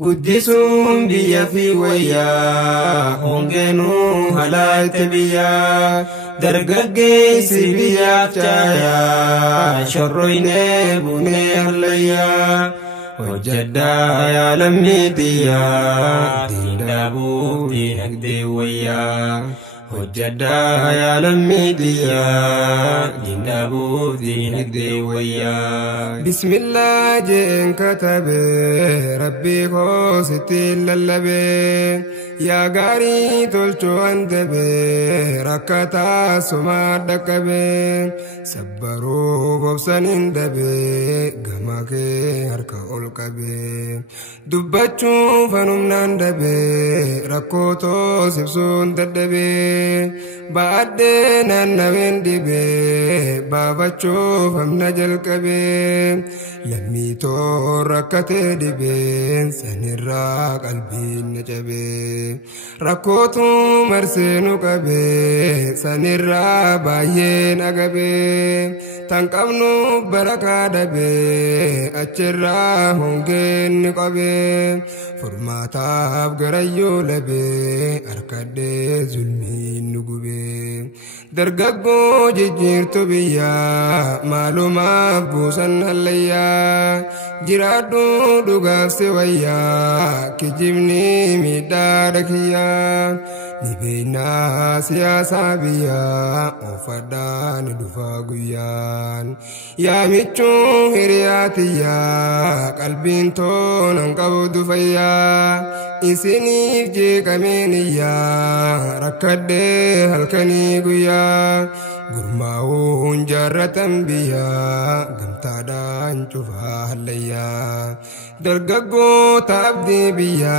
قدسون بيا في ويا هونجنو هلاك بيا درققي سبيا تايا شروين بني الليا وجدا يا لمي ديا دين دابو دينك دي ويا وجدا يا لمي ديا دين دابو دينك دي ويا بسم الله جين كتب ربي خوستي للبي يا غاري تلتو اندبي ركتا سمار دكبي سبرو بوبسن اندبي غماكي هركا اولكبي دبچو فنمنان دبي ركوتو سبسون تدبي بعدنا نوين دبي بابچو فمنجل كبي لميتو ركتي دبي سنرا قلبي نجبي ركوتو مرسينو كبي سنرا باين أغبي تنقبنو بركة دبي أجرا هنگين نقبي فرماتا بغريو لبي أركاد ظلمي نقبي درققو جيجيرتو بيا معلومة بوسن هليا جرادو دوغاف سويا كجبني ميداركيا نبينا سياسة بيا وفدان دفاقيان يا ميچو هرياتيا قلبين تون انقبض فيا إسنيف جيك منيا ركد هلكني قيا قرماون جارة بيا قمتادان شوفها هليا درققو تابدي بيا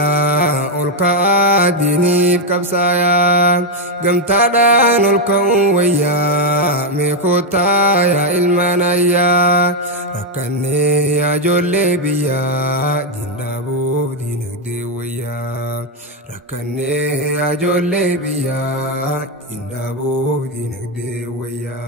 أولكا ديني بكبسايا قمتادان أولكا ويا ميكوتا يا إلمانايا ركني يا جولي بيا دين دابو دينك دي ويا ركني يا جولي بيا دين دابو دينك دي ويا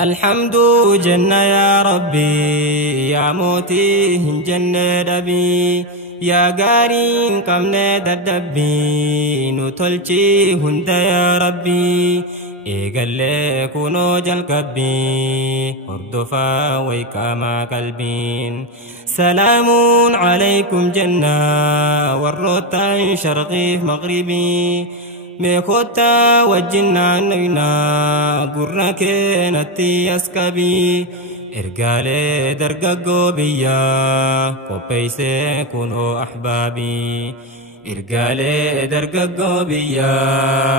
الحمد جنة يا ربي يا موتي جنة دبي يا غارين قمنا ددبي نتلشي هند يا ربي إيقال كونو جلقبي وردفا ويكاما قلبين سلام عليكم جنة والروتان شرقي مغربي ميكوتا وجنا نينا قرنك نتي اسكبي ارقالي درققو بيا قبيسي كونو احبابي ارقالي درققو بيا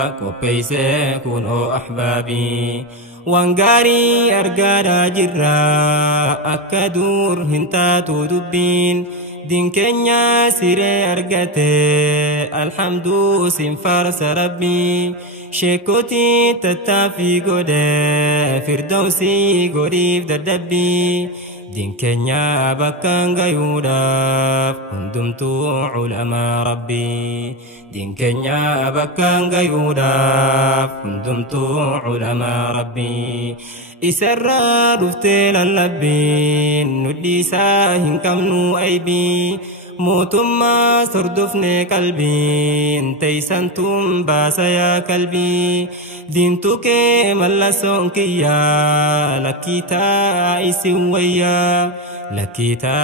قبيسي كونو احبابي وانقاري ارقادا جرا اكدور هنتاتو دبين دين كنيا سيري أرقاتي الحمد سنفارس ربي شيكوتي تتافي قودي فردوسي قريب ددبي دين كنيا بكان غيودا كندمتو علماء ربي دين كنيا بكان غيودا كندمتو علماء ربي إسرى رفتي للبين نديسا هنكمنو أيبي موتما سردفني قلبي تيسنتم باسا يا قلبي دينتك ملسون كيا لكيتا عيسي ويا لكيتا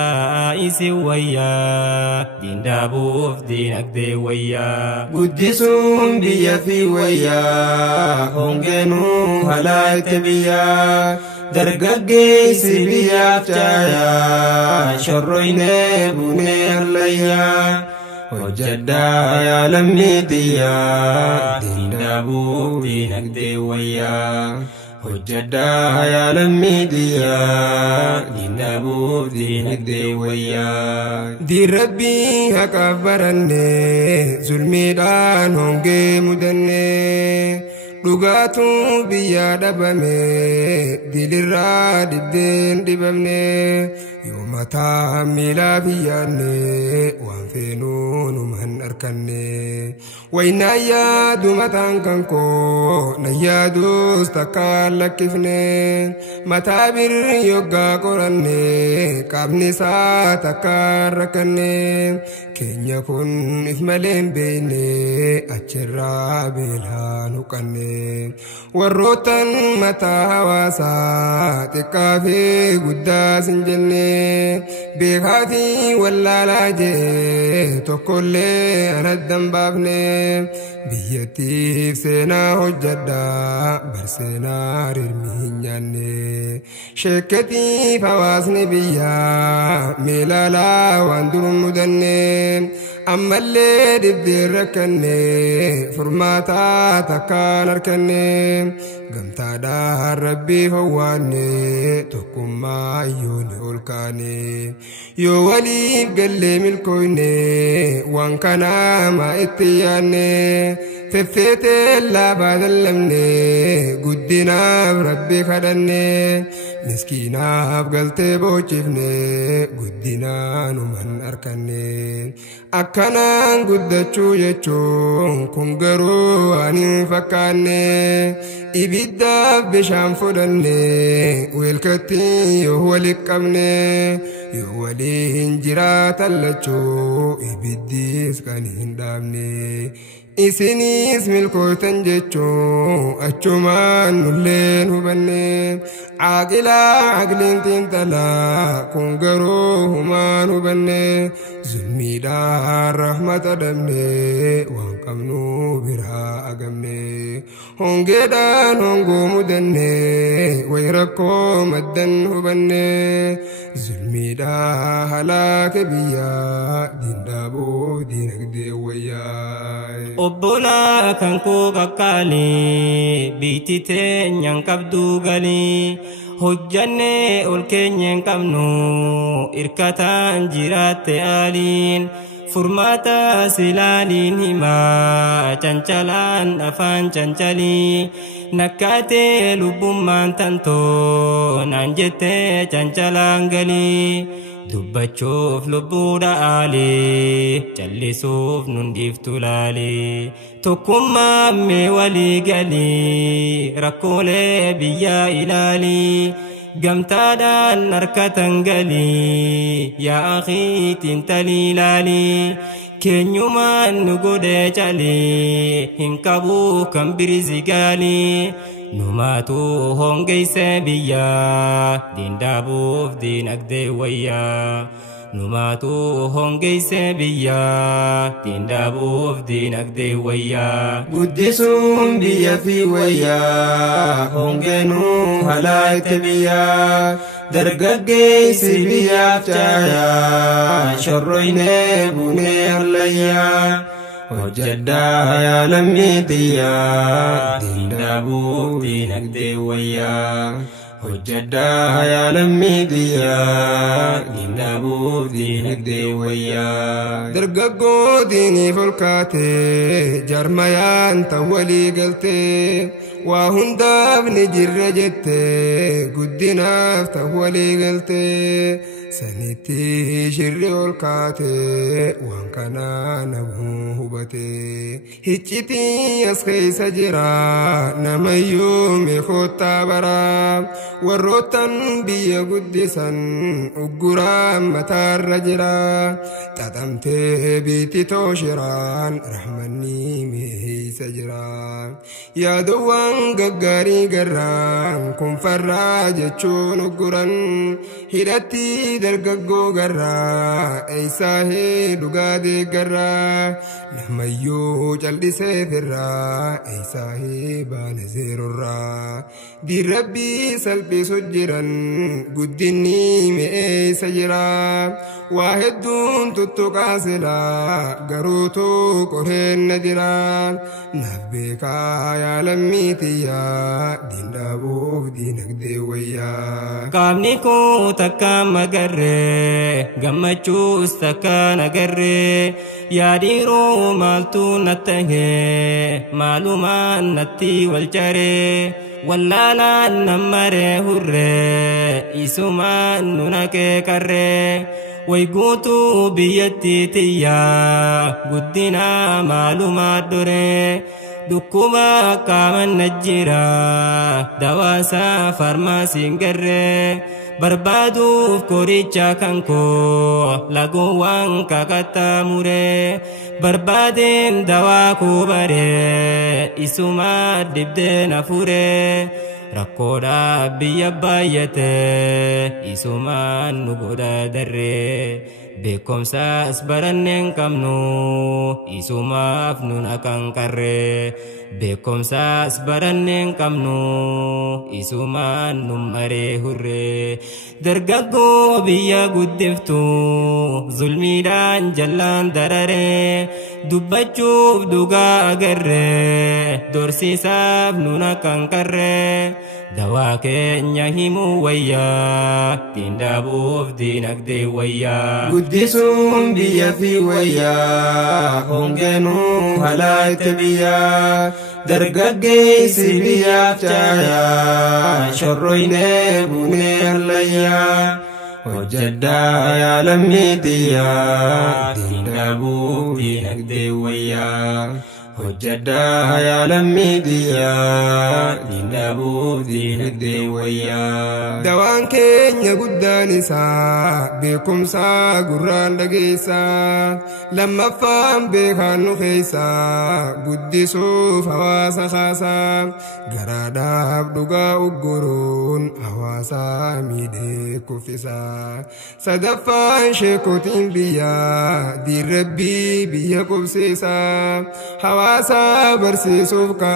عيسي ويا دين دابوف دينك دي ويا قدسون بيا في ويا هونجنو هلاك بيا درققي سبيا تايا شروين بني الليا وجدا يا لمي ديا دين دابو دينك دي ويا وجدا يا لمي ديا دين دابو دينك دي ويا دي ربي هكبرني ظلمي دان هونجي مدني dhugaatu biyya dhabame dilirraa diddeen dhibamne yoo mataa miilaa biyyaanne waan feenuu numan arkanne waynaa yaadu mataan kan koo na yaadus takkaan lakkifne mataa birri yoggaa qoranne qaabni isaa takkaan rakkanne keenya kun if maleen beeyne achirraa beelaa nuqanne warrootan mataa hawaasaa xiqqaa fi guddaa sin jenne beekaatii wallaalaa jee tokkollee anaddan baafne biyyattiif seenaa hojjadhaa barseenaa rirmi hin nyaanne sheekkatiif hawaasni biyyaa meelaalaa waan durun mudanne ammallee dhibdeen rakkanne furmaataa takkaan harkanne gamtaadhaan rabbii fawwaanne tokkummaa yooni ol kaane yoo waliif gallee milkooyne waan kanaa maa itti yaanne teffeetee laafaa dallamne guddinaaf rabbii kadhanne miskiinaaf galtee boocifne guddinaanuman harkanne akkanaan guddachuu jechuun kun garuu waan hin fakkaanne ibiddaaf bishaan fudhanne weelkatti yoo waliif qabne yoo waliin jiraatan lachuu ibiddis kan hin dhaabne isinis milkootan jechuun achumaan nulleen hubanne caaqilaa aqliin xiinxalaa kun garuu humaan hubanne zulmiidhaan rahmata dhabne waan qabnu biraa agamne hongeedhaan hongoo mudanne way rakkoo maddan hubanne zulmiidhaan halaaka biyyaa diindaaboo diinagdee wayyaa obbolaa kan koo qaqqaalee biitti teenyaan qabduu galee hojjanne ol keenyaan qabnu irkataan jiraatte aaliin furmaata silaaliin himaa cancalaan afaan cancalii nakkaatee lubbummaan tantoo naan jettee cancalaan galii dubbachuuf lubbuudha aalee callisuuf nun dhiiftu laalee tokkummaa mee walii galii rakkoolee biyyaa ilaalii gamtaadhaan harkatan galii yaa akhiitiin talii laalii keenyumaan nu godhee calee hin qabuu kan birizi gaalii numaatu hongeeyse biyyaa diindaabuuf diinagdee wayyaa numaatu hongeeyse biyyaa diindaabuuf diinagdee wayyaa guddisuun biyya fi wayyaa hongeenuu halaayte biyyaa dargaggeessi biyyaaf caayaa shorroynee bunee hallayyaa hojjadhaa yaa lammii xiyyaa diindaabuuf diinagdee wayyaa hojjadhaa yaa lammii xiyyaa diindaabuuf diinagdee wayyaa dargaggoo diiniif ol kaatee jarmayaan tan walii galtee waa hundaaf ni jirra jettee guddinaaf tan walii galtee sanitti shirri ol kaatee waan kanaa namuu hubatee hiccitii as keessa jira namayyuu meekoottaa baraa warrootan biyya guddisan ugguraan mataarra jira xaxamtee biitti tooshiraan rahmanni meeysa jira yaadowwan gaggaarii garraan kun farraa jechuun ugguran hidhatti dargaggoo garraa eeysahee dhugaa deeggarraa namayyuu cal'isee firraa eeysahee baane zeerorraa diin rabbii salphisu jiran guddinni meeysa jira واحدون تتقاسلا قروتو قرين ندران نبيكا يا لميتي يا دين دابوف دينك دي ويا قامنيكو تكا مقري قمتشوس تكا نقري يا ديرو مالتو نتهي معلوما نتي والجري ولا لا نمري هري إسوما ننكي كري ويقوتو بيتي تيا قدنا معلومات دري دكوما كامن نجيرا دواسا فرماسي نقري بربادو كوريچا كانكو لغوان كاكتا موري بربادين دواكو بري إسوما دبدنا فوري ركودا بيا بايته إسوما نغودا دري بكم ساس برنن كمنو إسوما أفنون أكان كري بكم ساس برنن كمنو إسوما نمري هري درقاقو بيا قدفتو ظلمي دان جلان دراري دبچوف دوغا أغري دورسي ساب نونا كان كري دواكي نيهيمو ويا تندابوف دينك دي ويا قدسون بيا في ويا هونجنو هلايت بيا درقاقي سبيا فتايا شرويني بني الليا وجدا يا لميتيا تندابوف دينك دي ويا وجدا يا لميديا دينابو دينك دي ويا دوان كينيا قداني سا بكم سا قران دقيسا لما فام بيخانو خيسا قدسو فواسا خاسا قرادا بدقا اقرون حواسا ميدي كفسا صدفا شكوتين بيا دي ربي بيا كفسيسا حواسا برسيسوف كا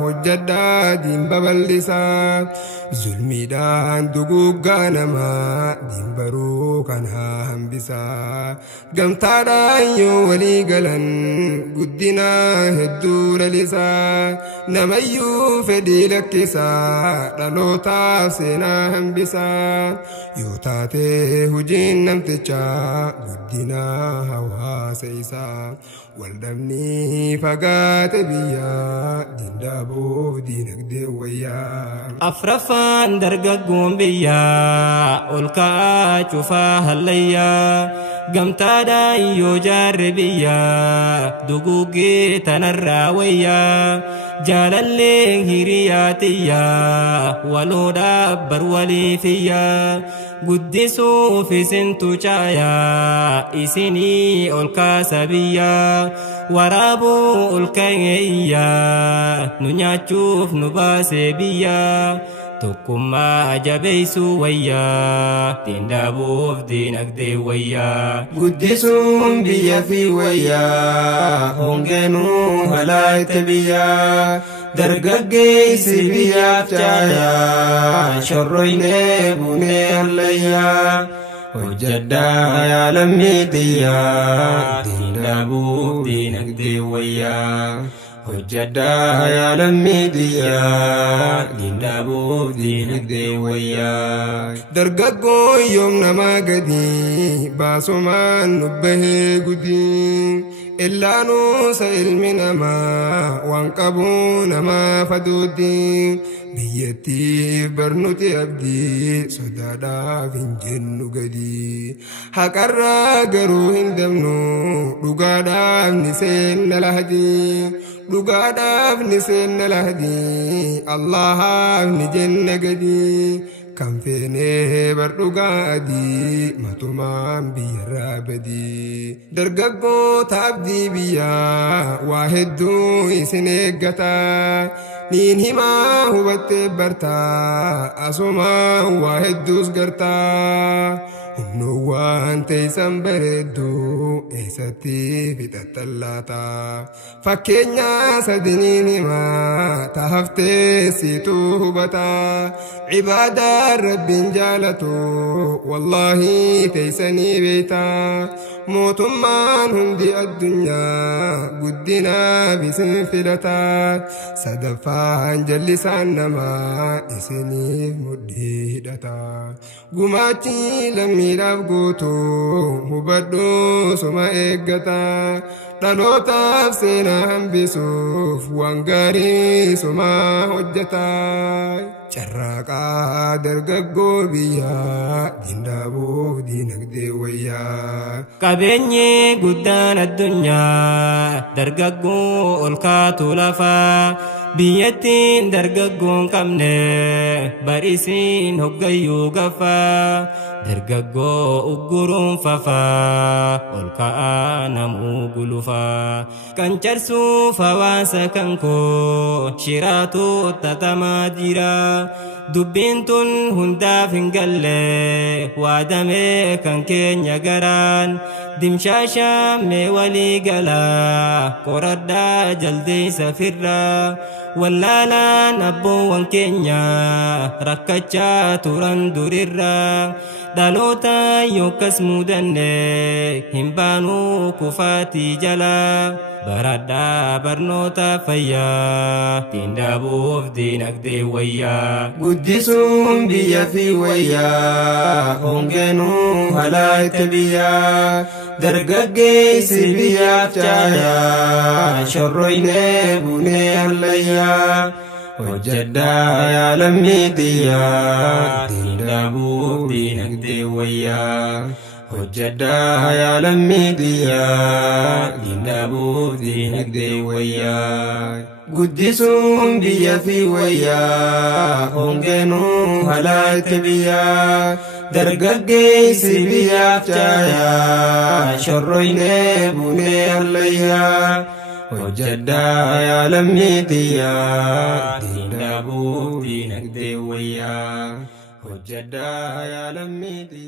هجدا دين ببلسا ظلمي دان دقوقا نما دين برو كان هامبسا قمتا دان يو ولي قلن قدنا هدور لسا نميو فدي لكسا لالو تافسنا هامبسا يو تاتي هجين نمتچا قدنا هوا سيسا والدمني فقات بيا دين دابوف دينك دي ويا أفرفان درقاقون بيا أولكا شوفا هليا قمتا داي يجار بيا دقوقي تنرى ويا جالالي هيرياتيا ولو دابر ولي فيا قدسوا في سنتو جايا إسيني أولكا سبيا ورابو أولكايا ننياتشوف نباسي بيا تكما جبيسو ويا تندابوف دينك دي ويا قدسون بيا في ويا هونجنو هلايت بيا درقاقي سبيا فتايا شرويني بني الليا وجدا يا لميتيا دينابو دينك دي ويا وجدا يا لميتيا دينابو دينك دي ويا درقاقو يوم نما قدي باسو ما نبه قدي إلا نوس علم نما وانقبو نما فدودي بيتي برنوتي أبدي صدادا فنجنو قدي حقرى قرو هندمنو لقادا نسين لهدي لقادا نسين لهدي الله نجن قدي كم فيني بردوغا دي ماتومان بيرا بدي درقاقو تابدي بيا واحدو إسنيقتا نين هما هو بتبرتا أسوما واحدوس قرتا humnuwwan teessan bareedduu eessatti fixattallaata fakkeenya sadiniin himaa tahaftee siituu hubata cibaadaan rabbiin jaalatu wallaahi teessanii beeyta mootummaan hundi addunyaa guddina bisin filata sadaffaan jallisaan namaa isiniif mudhii hidhata gumaachi lammiidhaaf gootu hubadhu suma eeggata dhalootaaf seenaa hambisuuf waan gaarii suma hojjeta carraaqaa dargaggoo biyyaa dindaaboo diinagdee wayyaa qabeenyi guddaan addunyaa dargaggoo ol kaatu lafaa biyyattiin dargaggoon qabne barisiin hoggayyuu gaffaa dargaggoo ugguruun fafaa ol ka'aa namuu gulufaa kan carsuuf hawaasa kan koo shiraatu tatamaa jira dubbiin tun hundaaf hin galle waadamee kan keenya garaan dimshaashaa mee walii galaa qoradhaa jaldeessa firraa wallaalaan abboowwan keenya rakkachaa turan durirraa dhaloota yookas mudanne hin baanuu kufaatii jalaa baradhaa barnoota fayyaa diindabuuf diinagdee wayyaa guddisuun biyya fi wayyaa hongeenuu halaa itti biyyaa dargaggeessi biyyaaf caayaa shorroynee bunee hallayyaa hojjedhaa yaa lammii xiyyaa diindabuuf diinagdee wayyaa hojjedhaa yaa lammii xiyyaa diindabuuf diinagdee wayyaa guddisuun biyya fi wayyaa hongeenuu halaa itti biyyaa dargaggeessi biyyaaf caayaa shorroynee bunee hallayyaa hojjedhaa yaa lammii xiyyaa diindabuuf diinagdee wayyaa hojjedhaa yaa lammii xiyyaa